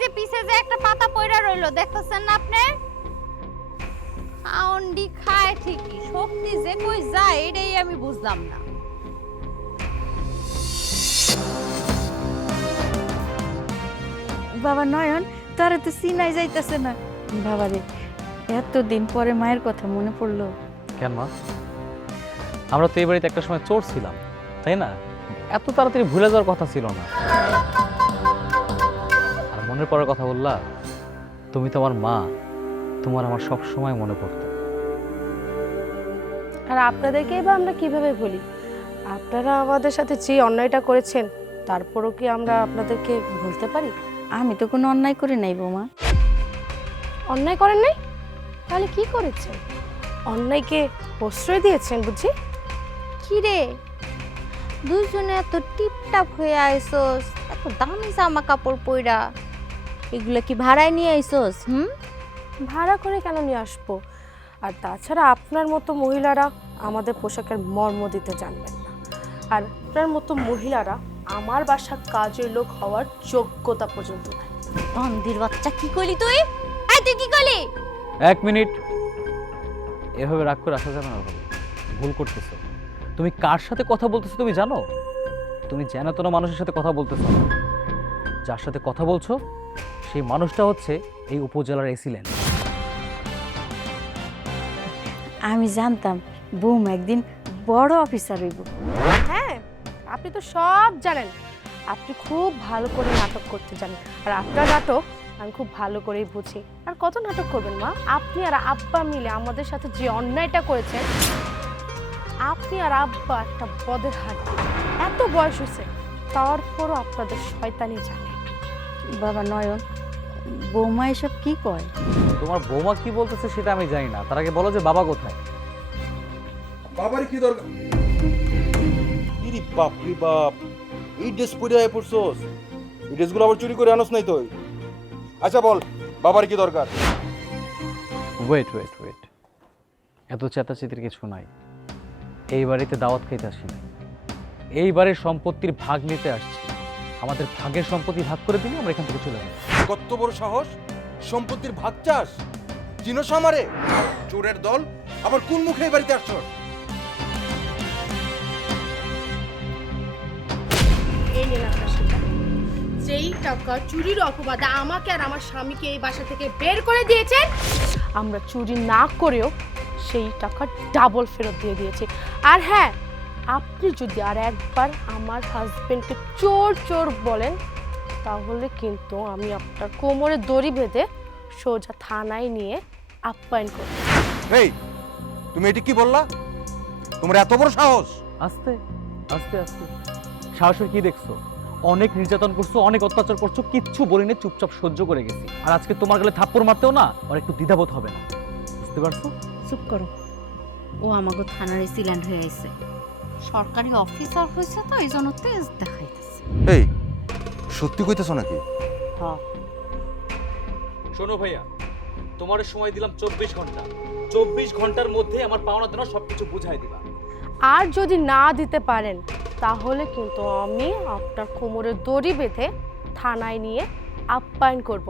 যে পিছে যে একটা পাতা পয়রা রইলো, দেখতেছেন না আপনি? আউন্ডি খায় ঠিকই, শক্তি যে কই যায় এটাই আমি বুঝলাম না। বাবা নয়ন, তোরা তো চিনাই যাইতেছে না। বাবা রে, এতদিন পরে মায়ের কথা মনে পড়লো। কেন মা, আমরা তো এই বাড়িতে একটা সময় চোর ছিলাম, তাই না? এত তাড়াতাড়ি ভুলে যাওয়ার কথা ছিল না। আর মনে পড়ার কথা বললা, তুমি তো আমার মা, তোমার আমার সব সময় মনে পড়তো। আর আপনাদেরকে এবার আমরা কিভাবে বলি? আপনারা আমাদের সাথে যে অন্যায়টা করেছেন, তারপরও কি আমরা আপনাদেরকে ভুলতে পারি? আমি তো কোনো অন্যায় করি নাই বৌমা। অন্যায় করেন নাই? তাহলে কি করেছেন? অন্যায়কে প্রশ্রয় দিয়েছেন বুঝি? কি রে, দুইজনে এত টিপটাপ হয়ে আইসোস, এত দামি জামা কাপড় পইরা, এগুলো কি ভাড়ায় নিয়ে আইসোস? ভাড়া করে কেন নিয়ে আসবো? আর তাছাড়া আপনার মতো মহিলারা আমাদের পোশাকের মর্ম দিতে জানবেন না। আর আপনার মতো মহিলারা আমার বাসার কাজের লোক হওয়ার যোগ্যতা পর্যন্ত নাই। বন্দির বাচ্চা, কি করলি তুই? এই তুই কি করলি? 1 মিনিট, এভাবে রাগ করে আসা যাবে না বাবা, ভুল করতেছো। তুমি কার সাথে কথা বলতেছো তুমি জানো? তুমি জানো তো না মানুষের সাথে কথা বলতেছো না। যার সাথে কথা বলছো সেই মানুষটা হচ্ছে এই উপজেলার এসিল্যান্ড। আমি জানতাম বৌমা একদিন বড় অফিসার হইব। হ্যাঁ, আপনি তো সব জানেন। আপনি খুব ভালো করে নাটক করতে জানেন, আর আপনার নাটক আমি খুব ভালো করেই বুঝি। আর কত নাটক করবেন মা? আপনি আর আব্বা মিলে আমাদের সাথে যে অন্যায়টা করেছেন, আপনি আর আব্বা একটা বদের হাত। এত বয়স হয়েছে, তারপরও আপনাদের শয়তানি জানে। বাবা নয়ন, বৌমা এসব কি কয়? তোমার বৌমা কি বলতেছে সেটা আমি জানি না, তার আগে বলো যে বাবা কোথায়? বাবার কি দরকার? ইরি বাপ রে বাপ, এই ড্রেস পরে আয় পড়ছস? এই ড্রেসগুলো আবার চুরি করে আনস নাই তুই? আচ্ছা বল, বাবার কি দরকার? ওয়েট ওয়েট ওয়েট, এত চেতাচেতির কিছু নাই। এই বাড়িতে দাওয়াত খাইতে আসি নাই, এই বাড়ির সম্পত্তির ভাগ নিতে আসছি। আমাদের ভাগের সম্পত্তি ভাগ করে দিলে আমরা এখান থেকে চলে যাবো। কত বড় সাহস, সম্পত্তির ভাগ চাস? চিনোস আমারে? চোরের দল, আবার কোন মুখে এই বাড়িতে আসছস? এই নিন আপনার সেটা। যেই টাকা চুরির অপবাদে আমাকে আর আমার স্বামীকে এই বাসা থেকে বের করে দিয়েছেন, আমরা চুরি না করেও সেই টাকা ডাবল ফেরত দিয়ে দিয়েছি। আর হ্যাঁ, আপনি যদি আর একবার আমার হাজবেন্ডকে চোর চোর বলেন, তাহলে কিন্তু আমি আপনার কোমরে দড়ি বেঁধে সোজা থানায় নিয়ে আপ্যায়ন করব। এই, তুমি এটি কি বললা? তোমার এত বড় সাহস? আস্তে আস্তে আস্তে, সাহসের কি দেখছো? অনেক নির্যাতন করছো, অনেক অত্যাচার করছো, কিচ্ছু বলিনি, চুপচাপ সহ্য করে গেছি। আর আজকে তোমার গেলে থাপ্পড় মারতেও না আর একটু দ্বিধাবোধ হবে না, বুঝতে পারছো? চুপ করো, ও আমাকে থানার এসিল্যান্ড হয়ে আইছে, সরকারি অফিসার হয়েছে তো এই জন্য তেজ দেখাইতেছে। এই, সত্যি কইতেছ নাকি? হ্যাঁ। শোনো ভাইয়া, তোমার সময় দিলাম 24 ঘন্টা। 24 ঘন্টার মধ্যে আমার পাওনা দেনা সবকিছু বুঝাই দিবা। আর যদি না দিতে পারেন তাহলে কিন্তু আমি আপনার কোমরে দড়ি বেঁধে থানায় নিয়ে আপ্যায়ন করব।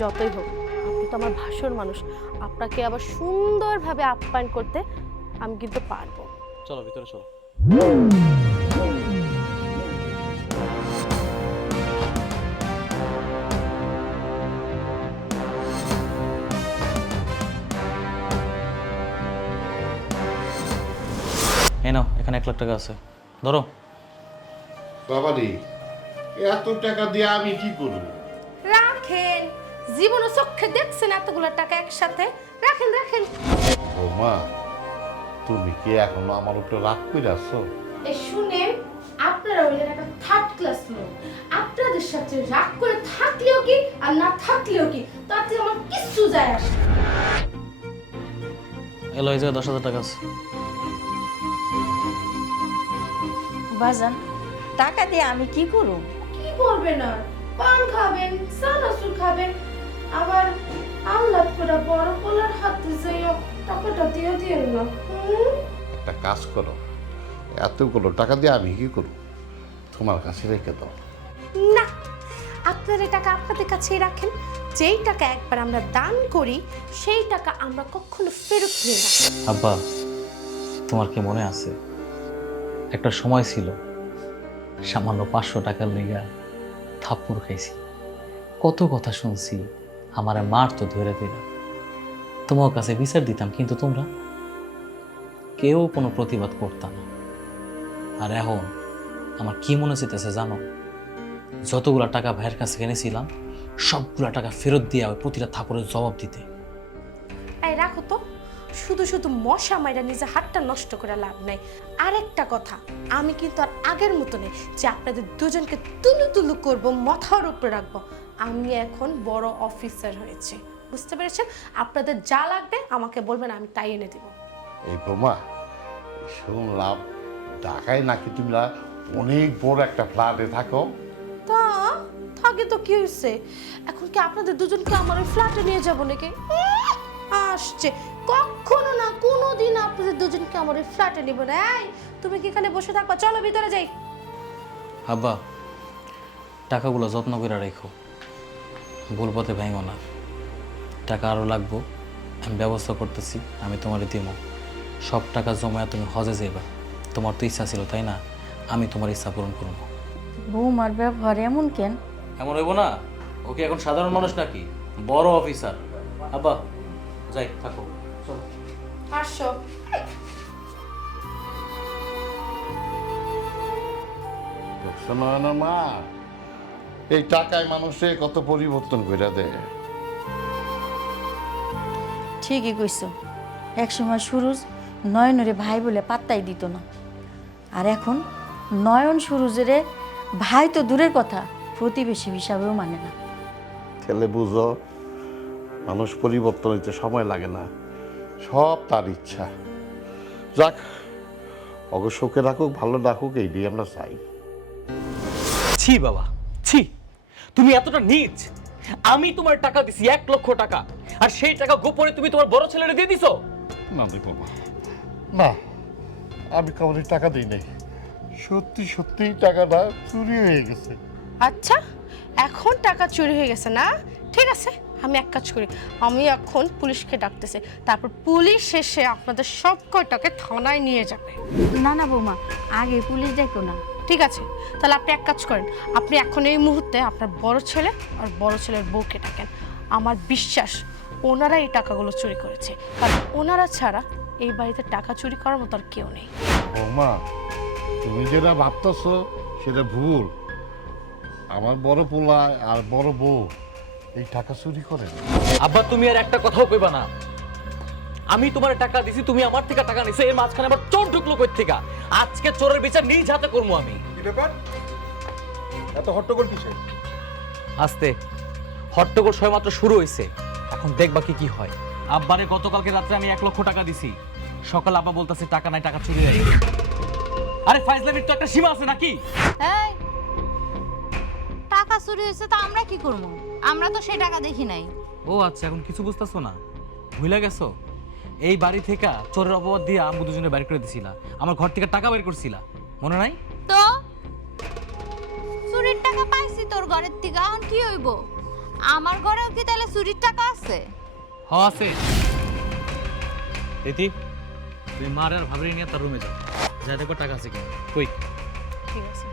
যতই হোক আপনি তো আমার ভাসুর মানুষ, আপনাকে আবার সুন্দরভাবে আপ্যায়ন করতে আমি কিন্তু পারবো। চলো ভিতরে চলো। এই নাও, এখানে 1 লাখ টাকা আছে, ধরো। বাবারি, এত টাকা দিয়ে আমি কি করব? রাখেন, জীবনে চোখে দেখছেন এতগুলো টাকা একসাথে, রাখেন রাখেন। বৌমা, তুমি কি এখনো আমার উপরে রাগ করে আছো? এই শুনেন, আপনারা হইলেন একটা থার্ড ক্লাস লোক। আপনাদের সাথে রাগ করে থাকলেও কি আর না থাকলেও কি, তাতে আমার কিচ্ছু যায় আসে না। এলো, এই জায়গায় 10,000 টাকা আছে। বাজান, টাকা দিয়ে আমি কি করব? কি করবেন আর? পান খাবেন, চানাচুর খাবেন, আবার আল্লাহ করে বড় পোলার হাতে যাইও টাকাটা দিয়ে দিয়েন না। একটা কাজ করো, এতগুলো টাকা দিয়ে আমি কি করব? তোমার কাছে রেখে দাও। না, আপনার টাকা আপনাদের কাছেই রাখেন। যেই টাকা একবার আমরা দান করি সেই টাকা আমরা কখনো ফেরত দিই না। আব্বা, তোমার কি মনে আছে একটা সময় ছিল সামান্য 500 টাকার লেগা থাপ্পড় খাইছি, কত কথা শুনছি, আমারে মার তো ধরে দিলাম, তোমার কাছে বিচার দিতাম, কিন্তু তোমরা কেউ কোনো প্রতিবাদ করতাম না। আর এখন আমার কি মনে হইতেছে জানো? যতগুলা টাকা ভাইয়ের কাছে এনেছিলাম সবগুলা টাকা ফেরত দিয়া ওই প্রতিটা থাপড়ের জবাব দিতে। এই রাখো তো, শুধু শুধু মশা মাইরা নিজে হাতটা নষ্ট করে লাভ নাই। আরেকটা কথা, আমি কিন্তু আর আগের মতো নেই যে আপনাদের দুজনকে তুলু তুলু করবো, মাথার উপরে রাখবো। আমি এখন বড় অফিসার হয়েছে, বুঝতে পেরেছেন? আপনাদের যা লাগবে আমাকে বলবেন, আমি তাই এনে দিব। এই বৌমা, শুনলাম ঢাকায় নাকি তুমি অনেক বড় একটা ফ্ল্যাটে থাকো। তা থাকে তো কি হয়েছে? এখন কি আপনাদের দুজনকে আমার ওই ফ্ল্যাটে নিয়ে যাবো নাকি? আসছে, কখনো না কোনোদিন আপনাদের দুজনকে আমার ওই ফ্ল্যাটে নিব না। এই তুমি কি এখানে বসে থাকবা? চলো ভিতরে যাই। আব্বা, টাকাগুলো যত্ন করে রেখো, ভুল পথে ভাঙো না। টাকা আরও লাগবো, আমি ব্যবস্থা করতেছি, আমি তোমার দিব। সব টাকা জমায় তুমি হজে যাইবা, তোমার তো ইচ্ছা ছিল তাই না? আমি তোমার ইচ্ছা পূরণ করবো। বৌমার ব্যবহার এমন কেন? এমন হইব না? ওকে এখন সাধারণ মানুষ নাকি, বড় অফিসার। আব্বা যাই, থাকো। আসো। দেখছো নয়নের মা, এই টাকায় মানুষে কত পরিবর্তন করে দেয়। ঠিকই কইছো, একসময় সুরজ নয়নরে ভাই বলে পাত্তাই দিত না, আর এখন নয়ন সুরজেরে ভাই তো দূরের কথা, প্রতিবেশী হিসাবেও মানে না। ছেলে বুঝো, মানুষ পরিবর্তন হইতে সময় লাগে না, সব তার ইচ্ছা। যাক, অবশ্যকে রাখুক, ভালো রাখুক, এই দিয়ে আমরা চাই। ছি বাবা, ছি, তুমি এতটা নীচ! আমি তোমার টাকা দিছি 1 লক্ষ টাকা, আর সেই টাকা গোপনে তুমি তোমার বড় ছেলেরে দিয়ে দিছো। না রে বাবা, না, আমি কাউকে টাকা দিই নাই। সত্যি সত্যি টাকাটা চুরি হয়ে গেছে। আচ্ছা, এখন টাকা চুরি হয়ে গেছে না? ঠিক আছে, আমি এক কাজ করি, আমি এখন পুলিশকে ডাকতেছি, তারপর পুলিশ এসে আপনাদের সব কয়টাকে থানায় নিয়ে যাবে। না না বৌমা, আগে পুলিশ দেখো না। ঠিক আছে, তাহলে আপনি এক কাজ করেন, আপনি এখন এই মুহূর্তে আপনার বড় ছেলে আর বড় ছেলের বউকে ডাকেন। আমার বিশ্বাস ওনারা এই টাকাগুলো চুরি করেছে, কারণ ওনারা ছাড়া এই বাড়িতে টাকা চুরি করার মতো আর কেউ নেই। বৌমা, তুমি যেটা ভাবতেছ সেটা ভুল। আমার বড় পোলা আর বড় বউ এই টাকা চুরি করে না। আব্বা, তুমি আর একটা কথাও কইবা না। আমি তোমার টাকা দিছি, তুমি আমার থেকে টাকা নিছো, এর মাঝখানে আবার চোর ঢুকলো কই থেকে? আজকে চোরের বিচার নিজ হাতে করবো আমি। কি ব্যাপার, এত হট্টগোল কিসের? আস্তে, হট্টগোল সবেমাত্র শুরু হয়েছে, এখন দেখবা কি কি হয়। আব্বারে গতকালকে রাত্রে আমি 1 লক্ষ টাকা দিছি, সকালে আব্বা বলতেছে টাকা নাই, টাকা চুরি হয়ে গেছে। আরে ফাইজলামির তো একটা সীমা আছে নাকি? এই, টাকা চুরি হয়েছে তো আমরা কি করবো? আমরা তো সেই টাকা দেখি নাই। ও আচ্ছা, এখন কিছু বুঝতেছো না? ভুলে গেছো? এই বাড়ি থেকে চোরের অপবাদ দিয়ে আমি দুজনে বাইর করে দিছিলা, আমার ঘর থেকে টাকা বের করছিলা, মনে নাই? তো ঘরের থেকে এখন কি হইব? আমার ঘরেও কি তাহলে চুরির টাকা আছে? হ আছে। দিদি তুমি মার আর ভাবরি নিয়ে তার রুমে যাও, যা দেখো টাকা আছে কি কই। ঠিক আছে।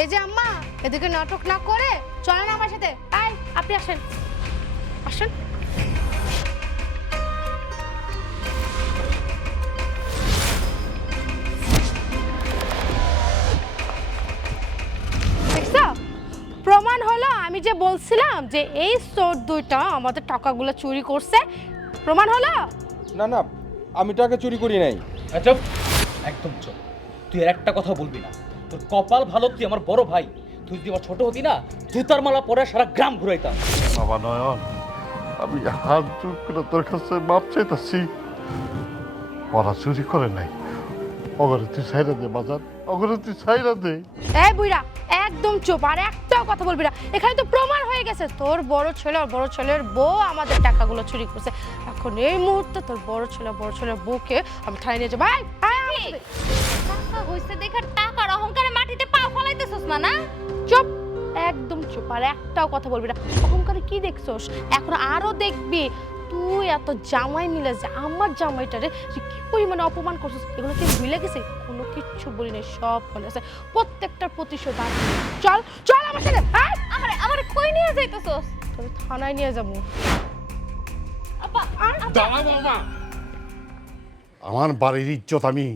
এই যে আম্মা, এদিকে নাটক না করে চলেন আমার সাথে। আই, আপনি আসেন, আসেন। দেখছো? প্রমাণ হলো আমি যে বলছিলাম যে এই চোর দুইটা আমাদের টাকাগুলো চুরি করছে, প্রমাণ হলো। না না, আমি টাকা চুরি করি নাই। চুপ, একদম চুপ। তুই আর একটা কথা বলবি না। তোর কপাল ভালো, তুই আমার বড় ভাই। তুই যদি আমার ছোট হতি না, জুতার মালা পরে সারা গ্রাম ঘুরাইতাম। বাবা নয়ন, আমি হাত জোর করে তোর কাছে মাপ চাইতাছি। ওরা চুরি করে নাই, অগরে তুই ছাইরা দে বাজার, অগরে তুই ছাইরা দে। এই বুইড়া, একদম চুপ, আর একটাও কথা বলবি না। এখানে তো প্রমাণ হয়ে গেছে তোর বড় ছেলে আর বড় ছেলের বউ আমাদের টাকাগুলো চুরি করছে। এখন এই মুহূর্তে তোর বড় ছেলের বউকে আমি থানায় নিয়ে যাবো। টাকা হইছে দেখে টাকার অহংকারে মাটিতে পা ফলাইতেছস না? চুপ, একদম চুপ, আর একটাও কথা বলবি না। অহংকারে কি দেখছস? এখন আরো দেখবি। তুই এত জামাই মিলে যে আমার জামাইটারে যে কি পরিমাণে অপমান করছিস, এগুলো কি ভুলে গেছে? কোনো কিচ্ছু বলি নাই, সব মনে আছে। প্রত্যেকটার প্রতিশোধ আছে। চল চল আমার সাথে। আমারে কই নিয়ে যাইতেছস? তোর থানায় নিয়ে যাবো। দাঁড়া বাবা, আমার বাড়ির ইজ্জত আমি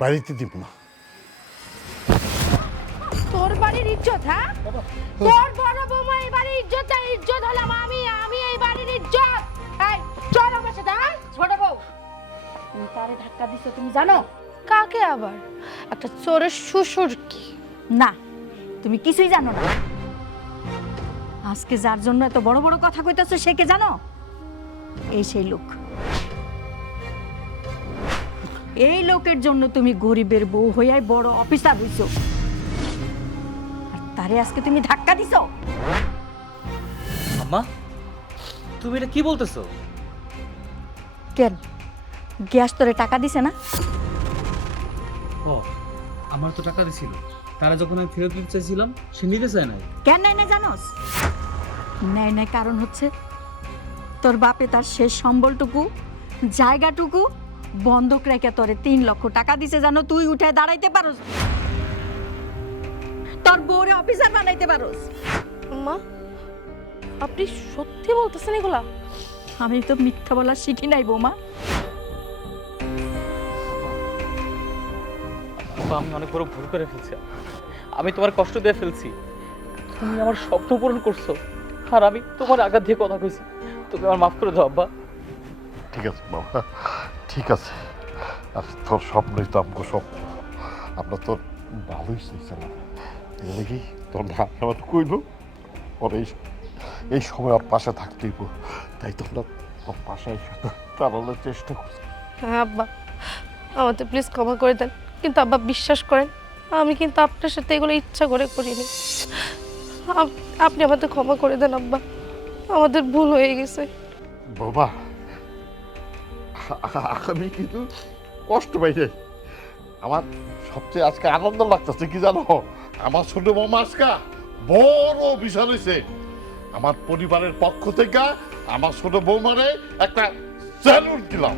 বাড়িতে দিব না। তোর বাড়ির ইজ্জত? হ্যাঁ, তোর বড় বৌমা এই বাড়ির ইজ্জত, আর ইজ্জত হলাম আমি এই বাড়ির ইজ্জত। এই চল আমার সাথে। ছোট বউ, তুমি তারে ধাক্কা দিছো তুমি জানো? কাকে আবার? একটা চোরের শ্বশুর কি? না, তুমি কিছুই জানো না। আজকে যার জন্য এত বড় বড় কথা কইতাছো সে কে জানো? এই সেই লোক। এই লোকের জন্য তুমি গরিবের বউ হইয়াই বড় অফিসার হইছো, আর তারে আজকে তুমি ধাক্কা দিছো। আম্মা, তুমি এটা কি বলতেছো? কেন, গ্যাস তোরে টাকা দিছে না? ও, আমার তো টাকা দিছিল, তারা যখন আমি ফেরত দিতে চাইছিলাম সে নিতে চায় না। কেন নেয় না জানোস? নেয় না কারণ হচ্ছে তোর বাপে তার শেষ সম্বলটুকু, জায়গাটুকু বন্ধক রেখে তোরে 3 লক্ষ টাকা দিছে, জানো? তুই উঠে দাঁড়াইতে পারোস, তোর বউরে অফিসার বানাইতে পারোস। মা, আপনি সত্যি বলতেছেন এগুলা? আমি তো মিথ্যা বলা শিখি নাই বৌমা। আমি অনেক বড় ভুল করে ফেলছি। আমি তোমার কষ্ট দিয়ে ফেলছি। তুমি আমার স্বপ্ন পূরণ করছো, আর আমি তোমার আঘাত দিয়ে কথা কইছি। তুমি আমার মাফ করে দাও আব্বা। ঠিক আছে বাবা, ঠিক আছে। আর তোর স্বপ্নই তো আমাকে স্বপ্ন। আমরা তোর ভালোই চাইছিলাম। দেখি তোর ভাই আমার কইল ওর এই সময় ওর পাশে থাকতেই, তাই তো আমরা ওর পাশে দাঁড়ানোর চেষ্টা করছি। হ্যাঁ আব্বা, আমাদের প্লিজ ক্ষমা করে দেন। কিন্তু আব্বা বিশ্বাস করেন, আমি কিন্তু আপনার সাথে এগুলো ইচ্ছা করে করিনি। আপনি আমাদের ক্ষমা করে দেন আব্বা, আমাদের ভুল হয়ে গেছে। বাবা, আমি কিন্তু কষ্ট পাই রে। আমার সবচেয়ে আজকে আনন্দ লাগতেছে কি জানো? আমার ছোট বৌমা আজকে বড় অফিসার হয়েছে। আমার পরিবারের পক্ষ থেকে আমার ছোট বৌমারে একটা স্যালুট দিলাম।